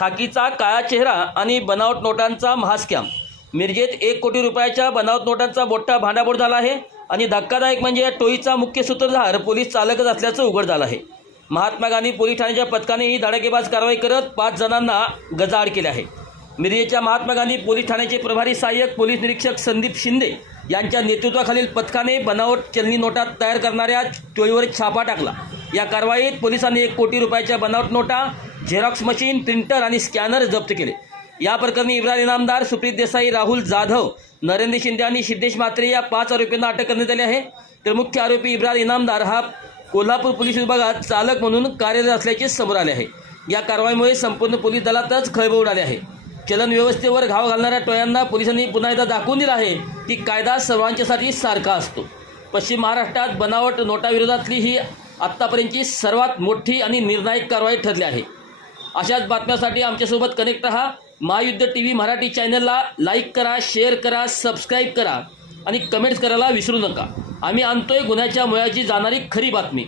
खाकीचा काळा चेहरा आणि बनावट नोटांचा महास्कॅम. मिरजेत एक कोटी रुपयाच्या बनावट नोटांचा मोठा भांडाबोड झाला आहे आणि धक्कादायक म्हणजे या टोळीचा मुख्य सूत्रधार पोलीस चालकच असल्याचं उघड झालं आहे. महात्मा गांधी पोलीस ठाण्याच्या पथकाने ही धडाकेबाज कारवाई करत पाच जणांना गजाआड केले आहे. मिरजेच्या महात्मा गांधी पोलीस ठाण्याचे प्रभारी सहाय्यक पोलीस निरीक्षक संदीप शिंदे यांच्या नेतृत्वाखालील पथकाने बनावट चलनी नोटा तयार करणाऱ्या टोळीवर छापा टाकला. या कारवाईत पोलिसांनी एक कोटी रुपयाच्या बनावट नोटा झेरॉक्स मशीन प्रिंटर आणि स्कॅनर जप्त केले. या प्रकरणी इब्रार इनामदार सुप्रीत देसाई राहुल जाधव नरेंद्र शिंदे आणि सिद्धेश म्हात्रे या पाच आरोपींना अटक करण्यात आली आहे. तर मुख्य आरोपी इब्रार इनामदार हा कोल्हापूर पोलीस विभागात चालक म्हणून कार्यरत असल्याचे समोर आले आहे. या कारवाईमुळे संपूर्ण पोलीस दलातच खळबळ उडाले आहे. चलन व्यवस्थेवर घाव घालणाऱ्या टोळ्यांना पोलिसांनी पुन्हा एकदा दाखवून दिला आहे की कायदा सर्वांच्यासाठी सारखा असतो. पश्चिम महाराष्ट्रात बनावट नोटाविरोधातली ही आत्तापर्यंतची सर्वात मोठी आणि निर्णायक कारवाई ठरली आहे. अशाच बातम्यासाठी आमच्यासोबत कनेक्ट राहा. महायुद्ध टी व्ही मराठी चॅनलला लाईक करा शेअर करा सबस्क्राईब करा. आणि कमेंट्स करायला विसरू नका. आम्ही आणतोय गुन्ह्याच्या मुळाची जाणारी खरी बातमी.